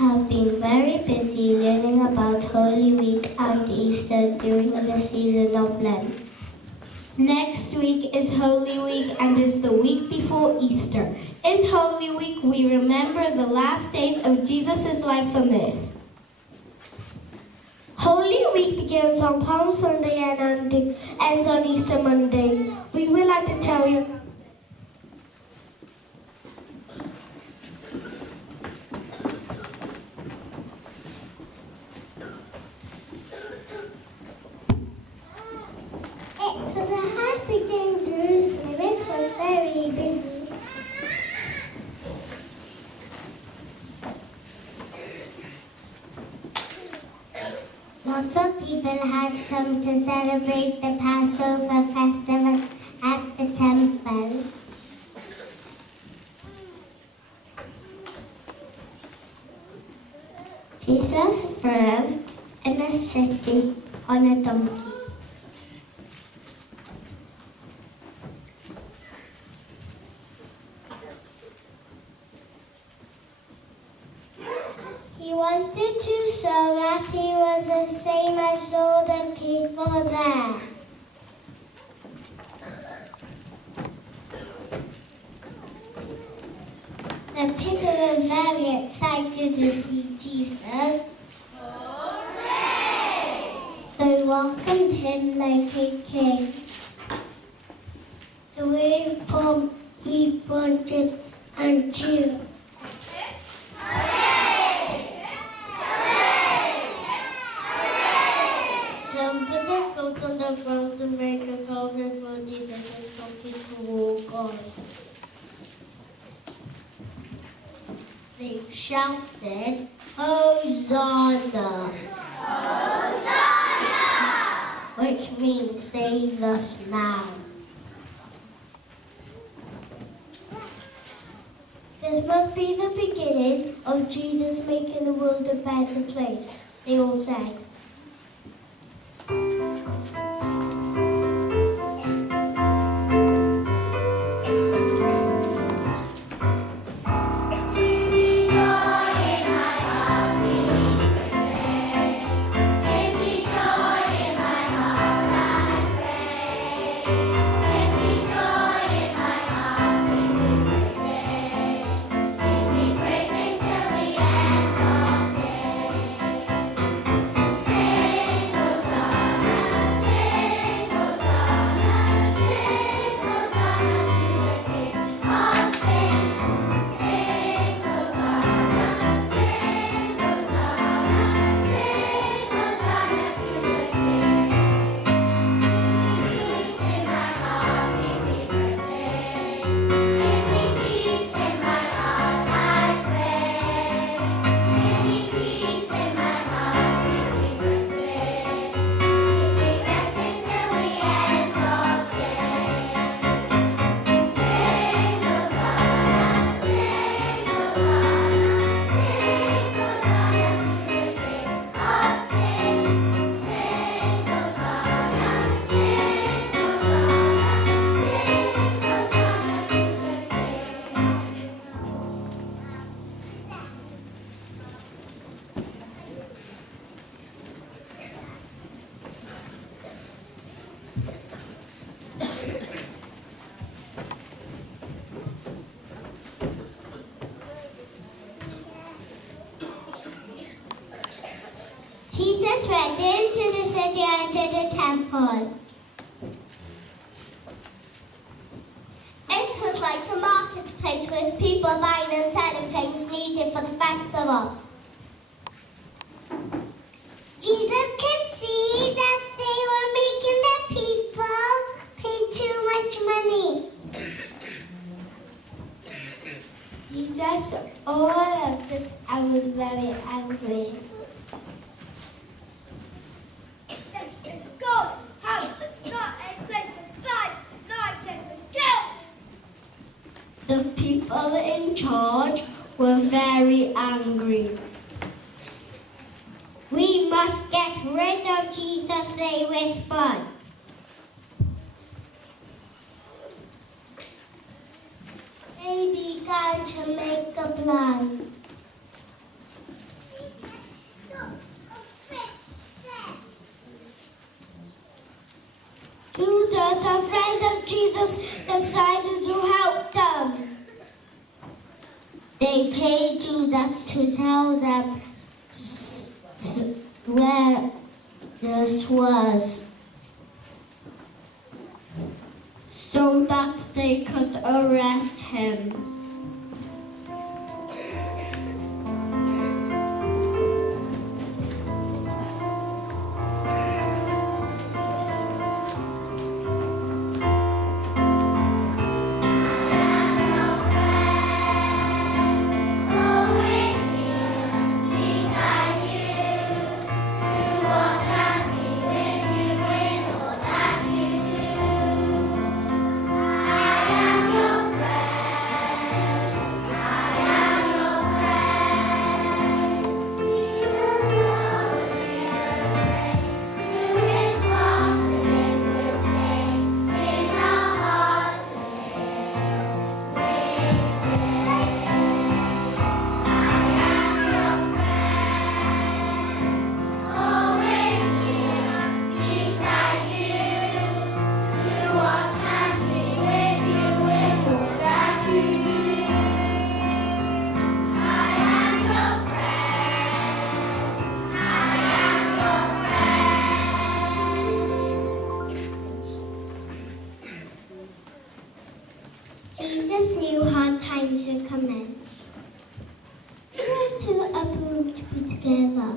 have been very busy learning about Holy Week and Easter during the season of Lent. Next week is Holy Week and is the week before Easter. In Holy Week, we remember the last days of Jesus' life on earth. Holy Week begins on Palm Sunday and ends on Easter Monday. We would like to tell you it was a happy day in Jerusalem. It was very busy. Lots of people had come to celebrate the Passover festival at the temple. Jesus rode in a city on a donkey. He wanted to show that he was the same as all the people there. The people were very excited to see Jesus. Hooray! They welcomed him like a king. The wave palm, we branches and cheer. Somebody goes on the ground to make a golden for Jesus and something to walk on. They shouted, Hosanna! Hosanna! Which means save us now. This must be the beginning of Jesus making the world a better place, they all said. Jesus went into the city and to the temple. It was like a marketplace with people buying and selling things needed for the festival. Jesus could see that they were making the people pay too much money. Jesus saw all of this and was very angry. The people in charge were very angry. We must get rid of Jesus, they whispered. They began to make a plan. but a friend of Jesus decided to help them. They paid Judas to tell them where this was, so that they could arrest him. Jesus knew hard times were coming. He went to the upper room to be together.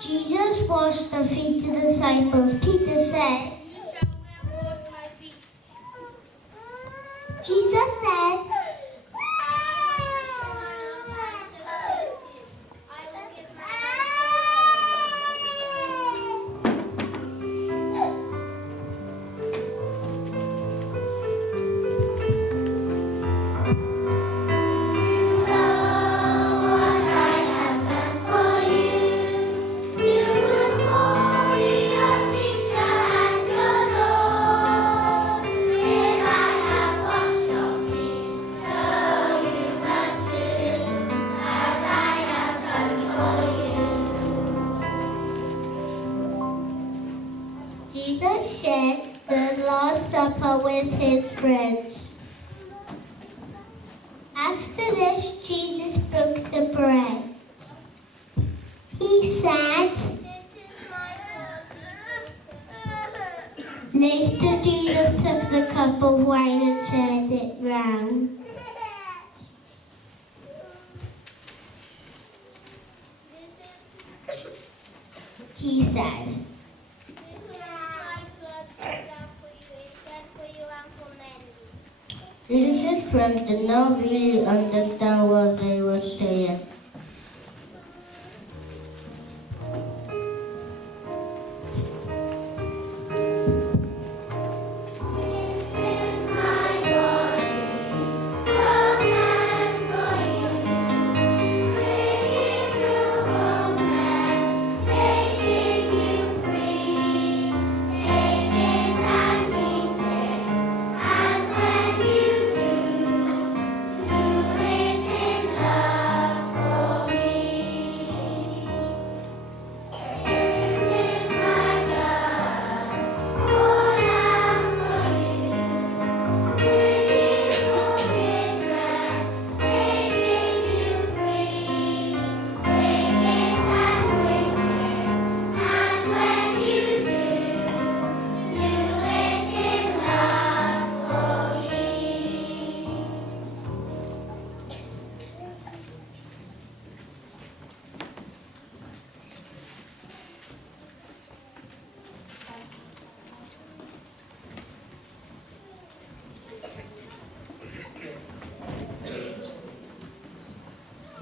Jesus washed the feet of the disciples. Peter said, "You shall never wash my feet." Jesus said, I will give my Jesus shared the Lord's Supper with his friends. After this, Jesus broke the bread. He said, "This is my body." later Jesus took the cup of wine and shared it round. He said, This is my blood poured out for you. It's shed for you and for many. Jesus' friends did not really understand what they were saying.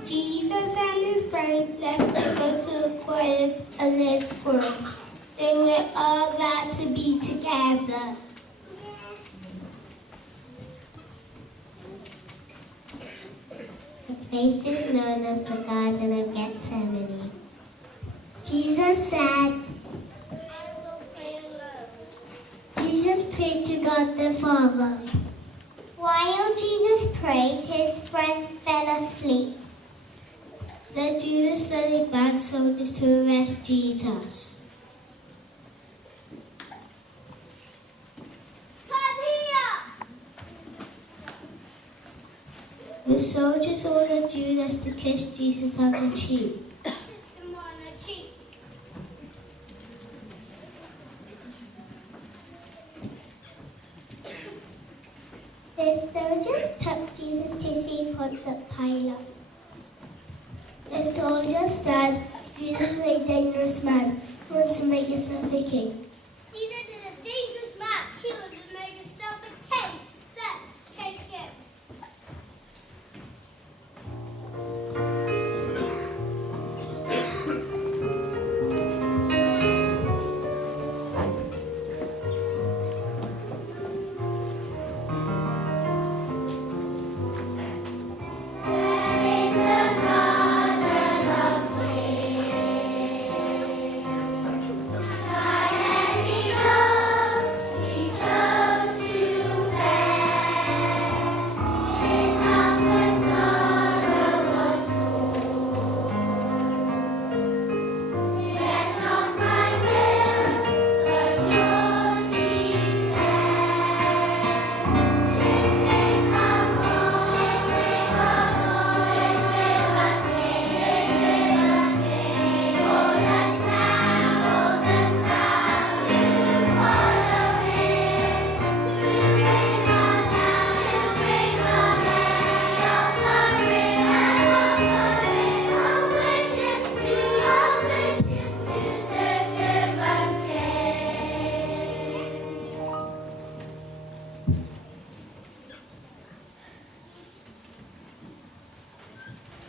Jesus and his friends left to go to a quiet, aloof grove. They we're all glad to be together. The place is known as the Garden of Gethsemane. Jesus said, I will pray alone. Jesus prayed to God the Father. While Jesus prayed, his friend fell asleep. Then Judas led the bad soldiers to arrest Jesus. Come here! The soldiers ordered Judas to kiss Jesus on the cheek. Kiss him on the cheek. The soldiers took Jesus to see Pontius Pilate. The soldiers said, Jesus is a dangerous man who wants to make himself a king. Caesar is a dangerous man. He was to make himself a king. Let's take him.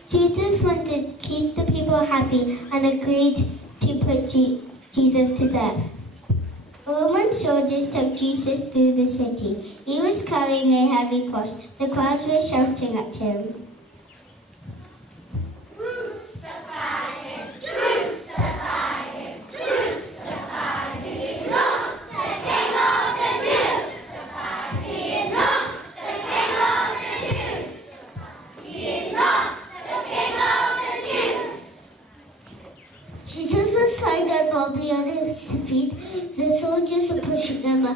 Jesus wanted to keep the people happy and agreed to put Jesus to death. Roman soldiers took Jesus through the city. He was carrying a heavy cross. The crowds were shouting at him. Jesus was lying unwobbly on his feet. The soldiers were pushing him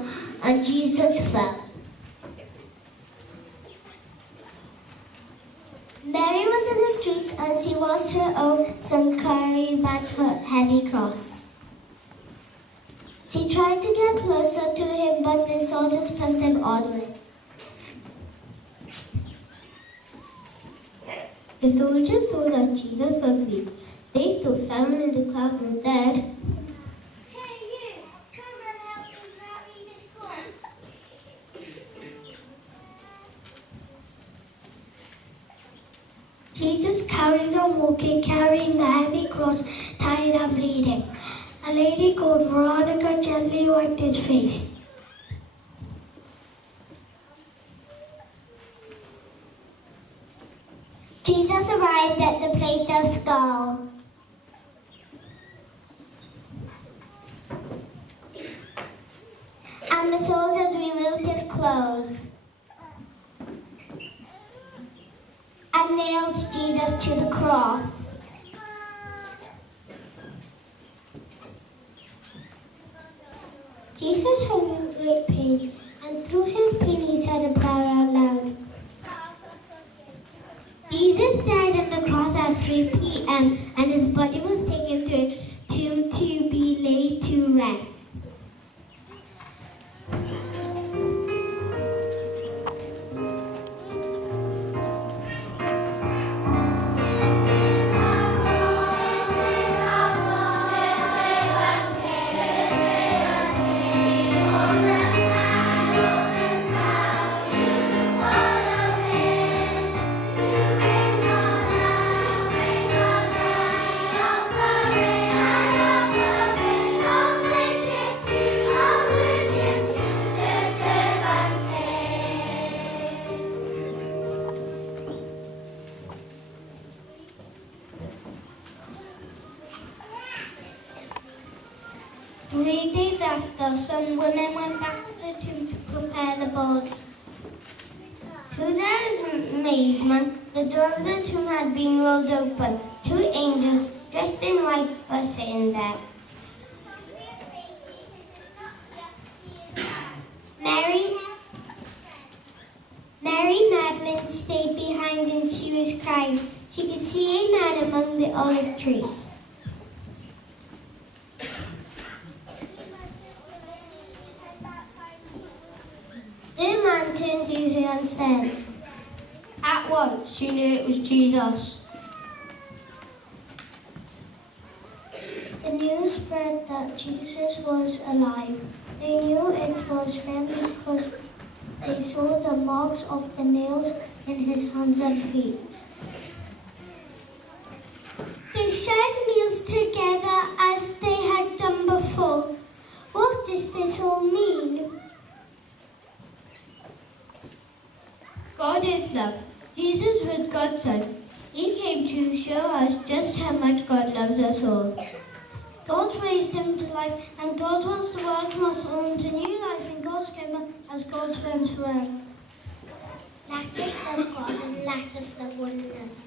and Jesus fell. Mary was in the streets and she watched her own son carry that heavy cross. She tried to get closer to him, but the soldiers pressed him onwards. The soldiers saw that Jesus was weak. They saw Simon in the crowd and said, Hey, you! Come and help me carry this cross. Jesus carries on walking, carrying the heavy cross, tired and bleeding. A lady called Veronica gently wiped his face. Jesus arrived at the place of skull. And the soldiers removed his clothes and nailed Jesus to the cross. Jesus was in great pain, and through his pain he said a prayer out loud. Jesus died on the cross at 3 p.m. and his body was taken to a tomb to be laid to rest. 3 days after, some women went back to the tomb to prepare the body. To their amazement, the door of the tomb had been rolled open. 2 angels dressed in white were sitting there. Mary Magdalene stayed behind and she was crying. She could see a man among the olive trees. The man turned to her and said, At once she knew it was Jesus. the news spread that Jesus was alive. They knew it was him because they saw the marks of the nails in his hands and feet. They shared meals together as they had done before. What does this all mean? God is love. Jesus was God's Son. He came to show us just how much God loves us all. God raised him to life, and God wants to welcome us all to new life in God's kingdom as God's friends forever. Let us love God and let us love one another.